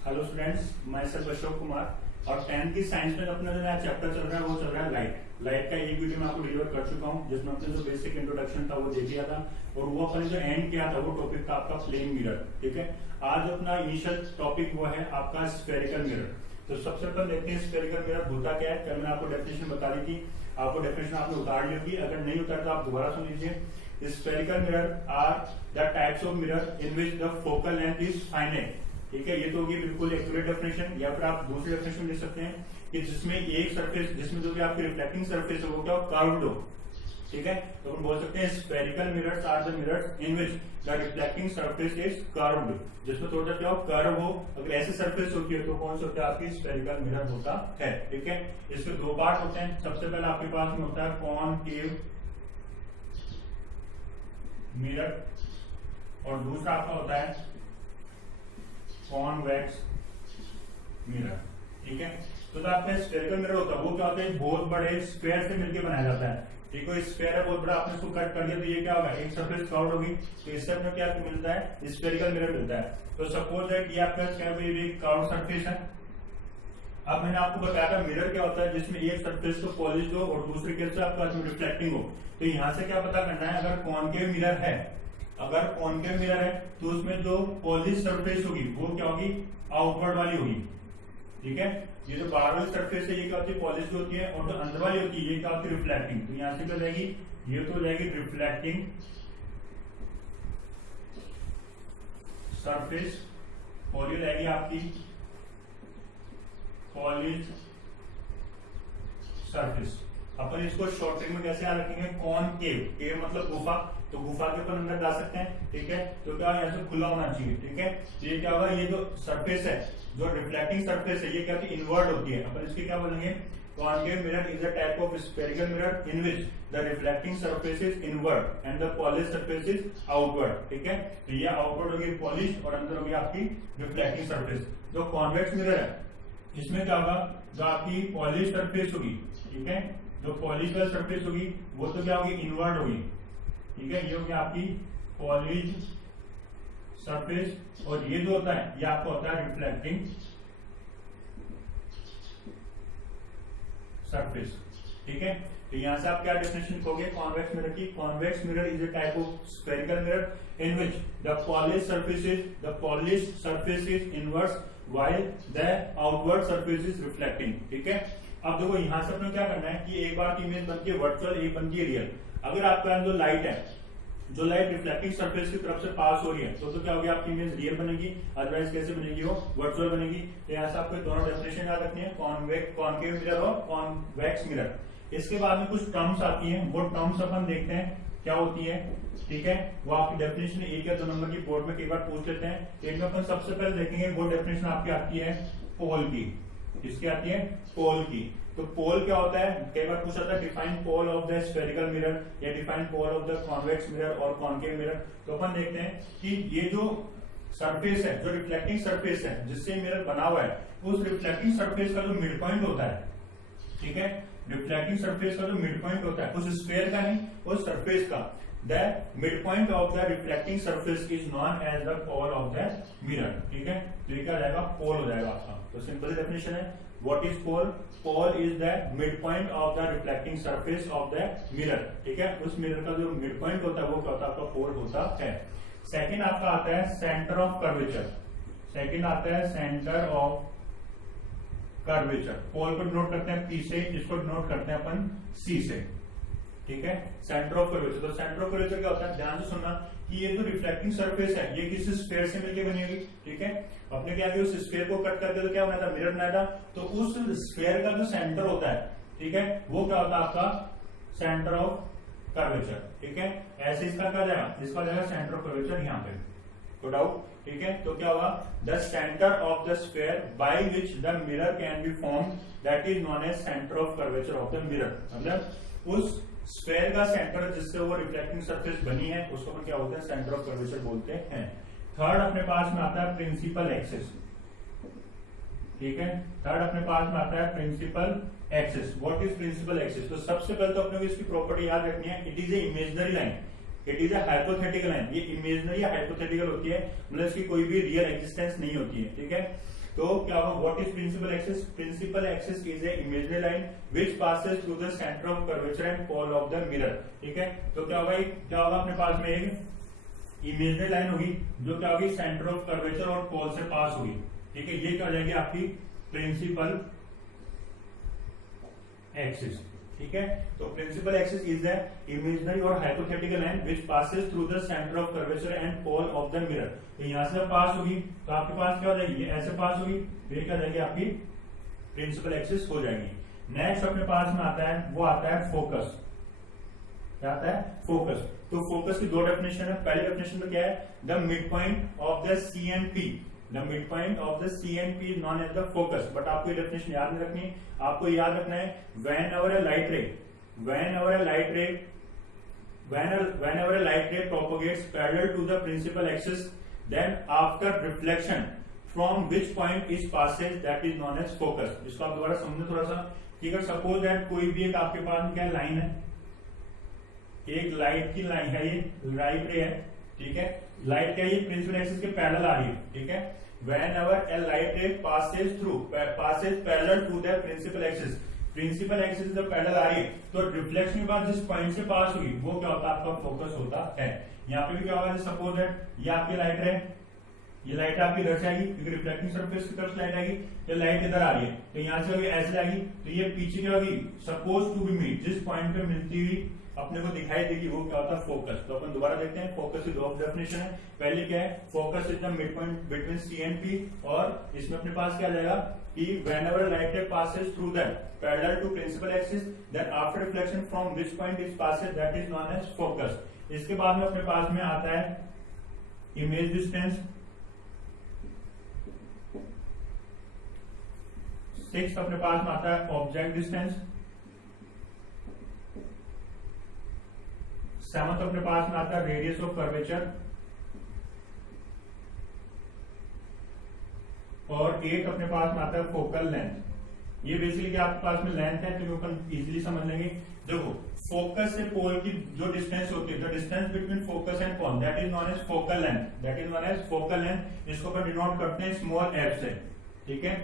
Hello students, मैं sir Ashok Kumar और 10th की साइंस में अपना जो नया चैप्टर चल रहा है वो चल रहा है लाइट का एक वीडियो मैं आपको डिलीवर कर चुका हूँ जिसमें अपने जो बेसिक इंट्रोडक्शन था वो दे दिया था और वो अपन जो एंड किया था वो टॉपिक था आपका प्लेन मिरर। ठीक है, आज अपना इनिशियल टॉपिक वो है आपका स्फेरिकल मिरर। तो सबसे पहले देखते हैं स्फेरिकल मिरर होता क्या है। कल मैंने आपको डेफिनेशन बता दी थी, आपको डेफिनेशन आपने उतार ली होगी, अगर नहीं उतार तो आप दोबारा सुन लीजिए। Spherical mirror are the types of mirror in which the focal length is finite. ठीक है, ये तो होगी बिल्कुल एक्यूरेट डेफिनेशन, या फिर आप दूसरी डेफिनेशन लिख सकते हैं कि जिसमें एक सरफेस, जिसमें जो भी आपकी रिफ्लेक्टिंग सरफेस है वो क्या हो, कर्व्ड हो। ठीक है, तो हम बोल सकते हैं spherical mirrors are the mirrors in which the reflecting surface is curved, जिसमें थोड़ा क्या हो, कर्व हो। अगर ऐसे सरफेस होती है तो कौन सा होता है, आपकी स्फेरिकल मिरर होता है। ठीक है, इसके दो पार्ट होते हैं। सबसे पहले आपके पास में होता है कॉनकेव मिरर और दूसरा आपका होता है कॉन्वेक्स मिरर। ठीक है, तो आपका स्फेरिकल मिरर होता है वो क्या होता है, बहुत बड़े स्क्वायर से मिलकर बनाया जाता है। ठीक है, स्क्वायर है बहुत बड़ा, आपने इसको कट कर दिया तो ये क्या होगा, एक सरफेस कर्व्ड होगी, तो इससे हमें क्या मिलता है, स्फेरिकल मिरर मिलता है। तो सपोज दैट ये आपका कर्व्ड सरफेस है। अब मैंने आपको बताया था मिरर क्या होता है, जिसमें एक सरफेस को पॉलिश हो और दूसरी केस से आपका रिफ्लेक्टिंग हो। तो यहाँ से क्या पता करना है, अगर कॉनकेव मिरर है, अगर कॉनकेव मिरर है तो उसमें जो पॉलिश सरफेस होगी वो क्या होगी, आउटवर्ड वाली होगी। ठीक है, ये जो बाहर वाली सरफेस है ये क्या होती है, पॉलिश होती है, और जो अंदर वाली होती है ये क्या होती है, रिफ्लेक्टिंग। तो यहां से क्या जाएगी, ये तो हो जाएगी रिफ्लेक्टिंग सरफेस और ये रहेगी आपकी पॉलिश सरफेस। अपन इसको शॉर्ट ट्रिक में कैसे याद रखेंगे, कॉनकेव, केव मतलब गुफा, तो गुफा के ऊपर अंदर जा सकते हैं। ठीक है, तो क्या यहाँ से खुला होना चाहिए। ठीक है, ये क्या होगा, ये जो सरफेस है, जो रिफ्लेक्टिंग सरफेस है, ये क्या होती है, इनवर्ड होती है। अपन इसके क्या बोलेंगे, concave mirror is a type of spherical mirror in which the reflecting surface is inward and the polish surface is outward. ठीक है, तो ये आउटवर्ड होगी पॉलिश और अंदर होगी आपकी रिफ्लेक्टिंग सरफेस। जो कॉन्वेक्स मिरर है इसमें क्या होगा, जो आपकी पॉलिश सरफेस होगी, ठीक है, जो पॉलिश सरफेस होगी वो तो क्या होगी, इनवर्ड होगी। ठीक है, ये होगी आपकी पॉलिश सरफेस और ये जो होता है ये आपको होता है रिफ्लेक्टिंग सरफेस। ठीक है, तो यहां से आप क्या डेफिनेशन लिखोगे कॉन्वेक्स मिरर की, convex mirror is a type of spherical mirror in which the polish surface is inverse while the outward surface is reflecting। ठीक है, अब देखो यहां से अपने क्या करना है कि एक बार की इमेज बनती है वर्चुअल, एक बनती है रियल। अगर आपका जो लाइट है, जो लाइट रिफ्लेक्टिंग सरफेस की तरफ से पास हो रही है तो क्या होगी, आपकी इमेज रियल बनेगी, अदरवाइज कैसे बनेगी, वो वर्चुअल बनेगी। तो यहाँ से आपको दोनों डेफिनेशन याद रखनी है, कॉनकेव मिरर और कॉन्वेक्स मिरर। इसके बाद में कुछ टर्म्स आती है, वो टर्म्स अपन देखते हैं क्या होती है। ठीक है, वो आपकी डेफिनेशन 1 या 2 नंबर की बोर्ड में कई बार पूछ लेते हैं। इनमें अपन सबसे पहले देखेंगे वो डेफिनेशन आपकी आती है पोल की। किसकी आती है, पोल की। तो पोल क्या होता है, कई बार पूछा था define pole of the spherical mirror या define pole of the convex mirror और कॉनकेव मिरर। तो अपन देखते हैं कि ये जो सरफेस है, जो रिफ्लेक्टिंग सरफेस है जिससे मिरर बना हुआ है, उस रिफ्लेक्टिंग सरफेस का जो मिड पॉइंट होता है, ठीक है, रिफ्लेक्टिंग सरफेस का जो मिड पॉइंट होता है, उस स्फेयर का नहीं, उस सरफेस का, the mid point of the reflecting surface is known as the pole of the mirror. ठीक है, तो ये क्या हो जाएगा, पोल हो जाएगा आपका। तो सिंपल डेफिनेशन है, what is pole, pole is the mid point of the reflecting surface of the mirror. ठीक है, उस मिरर का जो मिड पॉइंट होता है वो क्या होता है, आपका पोल होता है। सेकेंड आपका आता है सेंटर ऑफ कर्वेचर। सेकेंड आता है सेंटर ऑफ कर्वेचर। पोल को डिनोट करते हैं P से, इसको डिनोट करते हैं अपन C से। ठीक है, सेंटर ऑफ कर्वेचर। तो सेंटर ऑफ कर्वेचर क्या होता है, ध्यान से सुनना कि ये जो रिफ्लेक्टिंग सरफेस है ये किसी स्फेयर से मिलकर बनी होगी। ठीक है, अपने क्या किया, उस स्फेयर को कट करके तो क्या बनाया था, मिरर बनाया था। तो उस स्फेयर का जो सेंटर होता है, ठीक है, वो क्या होता है आपका सेंटर ऑफ कर्वेचर। ठीक है, ऐसे इसका क्या जाएगा, इसका जाएगा सेंटर ऑफ कर्वेचर यहाँ पे, तो डाउट। ठीक है, तो क्या होगा, the centre of the sphere by which the mirror can be form that is known as centre of curvature of the mirror. मतलब उस स्फेयर का सेंटर जिससे वो रिफ्लेक्टिंग सरफेस बनी है उसको हम क्या बोलते हैं, सेंटर ऑफ कर्वेचर बोलते हैं। थर्ड अपने पास में आता है प्रिंसिपल एक्सिस। ठीक है, थर्ड अपने पास में आता है principal axis. What is principal axis, तो सबसे पहले तो अपने को इसकी प्रॉपर्टी याद रखनी है, it is a imaginary line, it is a hypothetical line. ये इमेजिनरी या हाइपोथेटिकल होती है, मतलब इसकी कोई भी रियल एग्जिस्टेंस नहीं होती है। ठीक है, तो क्या होगा, what is principal axis? Principal axis is a imaginary line which passes through the centre of curvature and pole of the mirror. ठीक है, तो क्या होगा अपने पास में एक इमेजिनरी लाइन होगी जो क्या होगी, सेंटर ऑफ कर्वेचर और पोल से पास होगी। ठीक है, ये क्या हो जाएगी आपकी प्रिंसिपल एक्सिस। ठीक है, तो principal axis is the imaginary और hypothetical line which passes through the centre of curvature and pole of the mirror. तो यहां से पास होगी तो आपके पास क्या हो जाएगी, ऐसे पास होगी, तो ये क्या हो जाएगी आपकी प्रिंसिपल एक्सिस हो जाएगी। नेक्स्ट अपने पास में आता है, वो आता है फोकस। क्या आता है? फोकस। तो फोकस की दो डेफिनेशन है। पहली डेफिनेशन में क्या है, the mid point of the CNP, the mid point of the CNP is known as the focus. But आपको ये डेफिनेशन याद नहीं रखनी, आपको याद रखना है whenever a light ray propagates parallel to the principal axis, then after reflection from which point is passes, that is known as focus। इसको आप दोबारा समझो थोड़ा सा। ठीक है, सपोज दैट कोई भी एक आपके पास क्या लाइन है, एक लाइट की लाइन है, ये लाइट रे है। ठीक है, लाइट क्या है, ये प्रिंसिपल एक्सिस के पैरेलल आ रही है। ठीक है, whenever a light ray passes parallel to the principal axis, principal axis जब पैरेलल आ रही है तो रिफ्लेक्शन के बाद जिस पॉइंट से पास हुई वो क्या होता है, आपका फोकस होता है। यहाँ पे भी क्या होगा, सपोज दैट ये आपकी लाइट है, ये लाइट आपकी इधर से आएगी क्योंकि रिफ्लेक्टिंग सरफेस की तरफ लाइट आएगी, ये लाइट इधर आ रही है तो यहाँ से ऐसे आएगी, तो ये पीछे क्या होगी, सपोज टू बी मीट, जिस पॉइंट पे मिलती हुई अपने को दिखाई देगी वो क्या होता है, फोकस। तो अपन दोबारा देखते हैं, फोकस की दो डेफिनेशन है। पहले क्या है, focus is the mid point between CNP, और इसमें अपने पास क्या आ जाएगा कि whenever light ray passes through that parallel to principal axis, then after reflection from which point it passes, that is known as focus। इसके बाद में अपने पास में आता है इमेज डिस्टेंस। 6 अपने पास में आता है ऑब्जेक्ट डिस्टेंस। 7 अपने पास में आता है रेडियस ऑफ कर्वेचर, और 8 अपने पास में आता है फोकल लेंथ। ये बेसिकली आपके पास में लेंथ है तो अपन इजीली समझ लेंगे। देखो, फोकस से पोल की जो डिस्टेंस होती है, the distance between focus and pole, that is known as focal length, that is known as focal length. इसको अपन डिनोट करते हैं स्मॉल एफ से। ठीक है,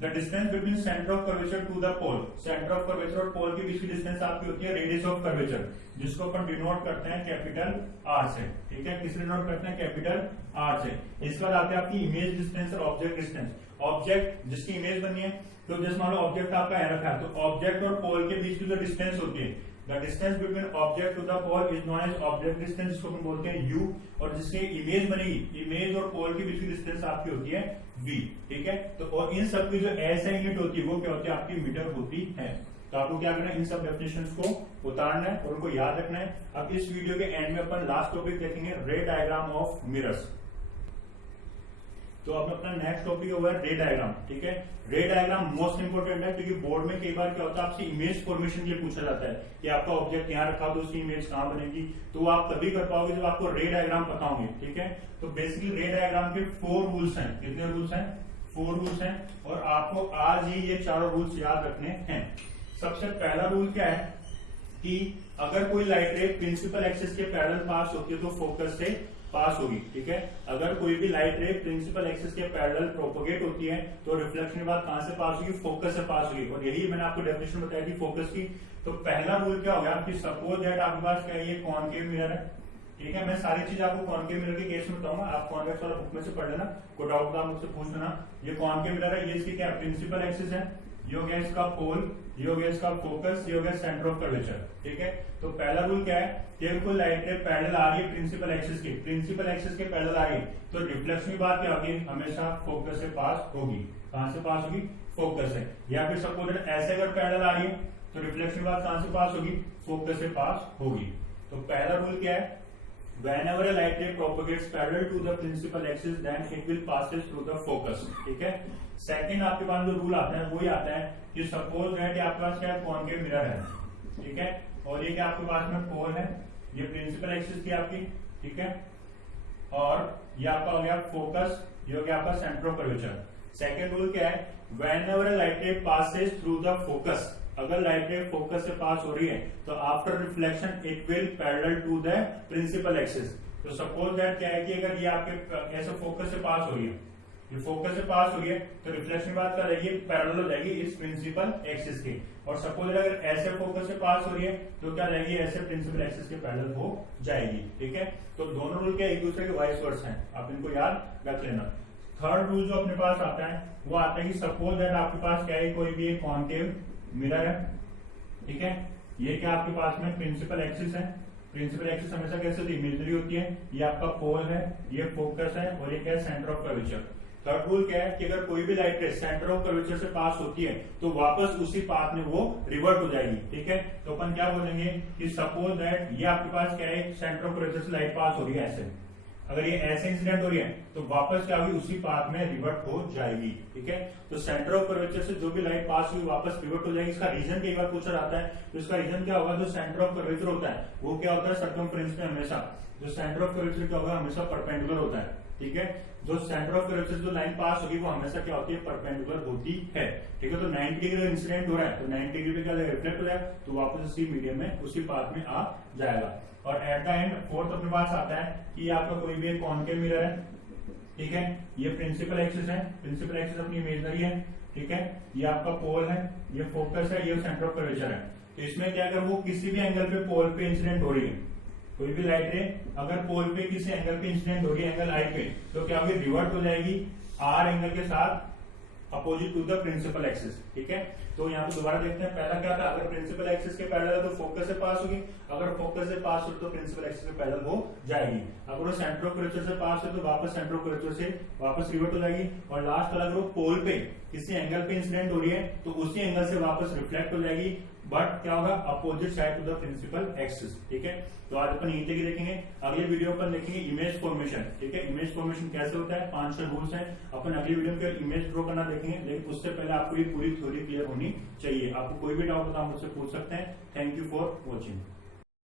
the distance between centre of curvature to the pole, centre of curvature और pole के बीच की डिस्टेंस आपकी होती है रेडियस ऑफ कर्वेचर, जिसको अपन डिनोट करते हैं कैपिटल आर से। ठीक है, किससे डिनोट करते हैं, कैपिटल आर से। इसके बाद आते हैं आपकी इमेज डिस्टेंस और ऑब्जेक्ट डिस्टेंस। ऑब्जेक्ट जिसकी इमेज बनी है, तो जैसे मान लो ऑब्जेक्ट आपका है रखा है, तो ऑब्जेक्ट और पोल के बीच की जो डिस्टेंस होती है, the distance between object to the pole is known as object distance, जिसको हम बोलते हैं U, और जिसकी इमेज बनेगी, इमेज और पोल के बीच की डिस्टेंस आपकी होती है V। ठीक है, तो और इन सब की जो SI यूनिट होती है वो क्या होती है, आपकी मीटर होती है। तो आपको क्या करना है, इन सब डेफिनेशंस को उतारना है और उनको याद रखना है। अब इस वीडियो के एंड में अपन लास्ट टॉपिक देखेंगे, रे डायग्राम ऑफ मिरर्स। तो अब अपना नेक्स्ट टॉपिक है वो है रे डायग्राम। ठीक है, रे डायग्राम मोस्ट इंपोर्टेंट है क्योंकि बोर्ड में कई बार क्या होता है, आपसे इमेज फॉर्मेशन के लिए पूछा जाता है कि आपका ऑब्जेक्ट यहाँ रखा तो उसकी इमेज कहाँ बनेगी, तो आप तभी कर पाओगे जब आपको रे डायग्राम पता होंगे। ठीक है, तो बेसिकली रे डायग्राम के 4 रूल्स हैं। कितने रूल्स हैं? 4 रूल्स हैं, और आपको आज ही ये चारों रूल्स याद रखने हैं। सबसे पहला रूल क्या है कि अगर कोई लाइट रे प्रिंसिपल एक्सिस के पैरेलल पास होती है तो फोकस से पास होगी। ठीक है, अगर कोई भी लाइट रे प्रिंसिपल एक्सिस के पैरेलल प्रोपोगेट होती है तो रिफ्लेक्शन के बाद कहां से पास होगी, फोकस से पास होगी। और यही मैंने आपको डेफिनेशन बताया थी फोकस की। तो पहला रूल क्या हो गया कि सपोज दैट आपके पास क्या है, ये कॉनकेव मिरर है। ठीक है, मैं सारी चीज आपको कॉनकेव मिरर के केस में बताऊंगा, आप कॉन्वेक्स वाला बुक में से पढ़ लेना, कोई डाउट तो आप मुझसे पूछ लेना। ये कॉनकेव मिरर है, ये इसकी क्या प्रिंसिपल एक्सिस है, ये हो गया इसका पोल, ये हो गया इसका फोकस, ये हो गया सेंटर ऑफ कर्वेचर। ठीक है, तो पहला रूल क्या है कि अगर कोई लाइट रे पैरेलल आ रही है प्रिंसिपल एक्सिस के, प्रिंसिपल एक्सिस के पैरेलल आ रही है तो रिफ्लेक्शन की बात क्या होगी, हमेशा फोकस से पास होगी। कहां से पास होगी, फोकस से। या फिर सपोज ऐसे अगर पैरेलल आ रही है तो रिफ्लेक्शन की बात कहां से पास होगी, फोकस से पास होगी। तो पहला रूल क्या है, whenever a light ray propagates parallel to the principal axis then it will passes through the focus। ठीक है, सेकंड आपके पास जो रूल आता है वही आता है कि सपोज दैट आपके पास क्या है, कॉनकेव मिरर है। ठीक है, और ये क्या आपके पास में पोल है, ये प्रिंसिपल एक्सिस थी आपकी। ठीक है, और ये आपका हो गया फोकस, ये हो गया आपका centre of curvature. Second rule क्या है, whenever a light ray passes through the focus, अगर लाइट रे फोकस से पास हो रही है तो after reflection it will parallel to the principal axis. तो सपोज दैट क्या है कि अगर ये आपके ऐसे फोकस से पास हो रही है, ये फोकस से पास हो रही है तो रिफ्लेक्शन की बात कर रही है पैरेलल हो जाएगी इस प्रिंसिपल एक्सिस के। और सपोज अगर ऐसे फोकस से पास हो रही है तो क्या रहेगी, ऐसे प्रिंसिपल एक्सिस के पैरेलल हो जाएगी। ठीक है, तो दोनों रूल क्या एक दूसरे के वाइस वर्सा हैं, आप इनको याद रख लेना। थर्ड रूल जो अपने पास आता है वो आता है कि सपोज दैट आपके पास क्या है, कोई भी एक कॉन्केव मिरर है। ठीक है, ये क्या आपके पास में प्रिंसिपल एक्सिस है। प्रिंसिपल एक्सिस हमेशा कैसे होती है, इमेजनरी होती है। ये आपका पोल है, ये फोकस है और ये क्या है, centre of curvature. Third rule क्या है कि अगर कोई भी लाइट रे सेंटर ऑफ कर्वेचर से पास होती है तो वापस उसी पाथ में वो रिवर्ट हो जाएगी। ठीक है, तो अपन क्या बोलेंगे कि सपोज दैट ये आपके पास क्या है, सेंटर ऑफ कर्वेचर से लाइट पास हो रही है ऐसे, अगर ये ऐसे इंसिडेंट हो रही है तो वापस क्या होगी, उसी पाथ में रिवर्ट हो जाएगी। ठीक है, तो सेंटर ऑफ कर्वेचर से जो भी लाइट पास हुई वापस रिवर्ट हो जाएगी। इसका रीजन कई बार पूछा जाता है, तो इसका रीजन क्या होगा, जो सेंटर ऑफ कर्वेचर होता है वो क्या होता है, सर्कमफ्रेंस में हमेशा जो सेंटर ऑफ कर्वेचर क्या होगा, हमेशा परपेंडिकुलर होता है। ठीक है, जो सेंटर ऑफ कर्वेचर जो लाइन पास होगी वो हमेशा क्या होती है, परपेंडिकुलर होती है। ठीक है, तो 90 डिग्री इंसिडेंट हो रहा है तो 90 डिग्री पे क्या रिफ्लेक्ट हो जाएगा तो वापस उसी मीडियम में उसी पाथ में आ जाएगा। और एट द एंड फोर्थ अपने पास आता है कि आपका कोई भी एक कॉन्केव मिरर है। ठीक है, ये प्रिंसिपल एक्सिस है, प्रिंसिपल एक्सिस अपनी इमेजनरी है। ठीक है, ये आपका पोल है, ये फोकस है, ये सेंटर ऑफ कर्वेचर है। तो इसमें क्या, अगर वो किसी भी एंगल पे पोल पे इंसिडेंट हो रही है, कोई भी लाइट रे अगर पोल पे किसी एंगल पे इंसिडेंट हो रही है, एंगल आई पे, तो क्या होगी, रिवर्ट हो जाएगी आर एंगल के साथ opposite to the principal axis. ठीक है, तो यहाँ पे दोबारा देखते हैं, पहला क्या था, अगर प्रिंसिपल एक्सिस के पैरेलल है तो फोकस से पास होगी, अगर फोकस से पास हो तो प्रिंसिपल एक्सिस के पैरेलल हो जाएगी। अगर वो सेंटर ऑफ कर्वेचर से पास हो तो वापस सेंटर ऑफ कर्वेचर से वापस रिवर्ट हो जाएगी। और लास्ट वाला अगर वो पोल पे किसी एंगल पे इंसिडेंट हो रही है तो उसी एंगल से वापस रिफ्लेक्ट हो जाएगी, बट क्या होगा, opposite side to the principal axis. ठीक है, तो आज अपन यहीं तक देखेंगे, अगले वीडियो पर देखेंगे इमेज फॉर्मेशन। ठीक है, इमेज फॉर्मेशन कैसे होता है, 5 रूल्स हैं, अपन अगली वीडियो में इमेज ड्रॉ करना देखेंगे। लेकिन उससे पहले आपको ये पूरी थ्योरी क्लियर होनी चाहिए। आपको कोई भी डाउट होता है मुझसे पूछ सकते हैं। Thank you for watching.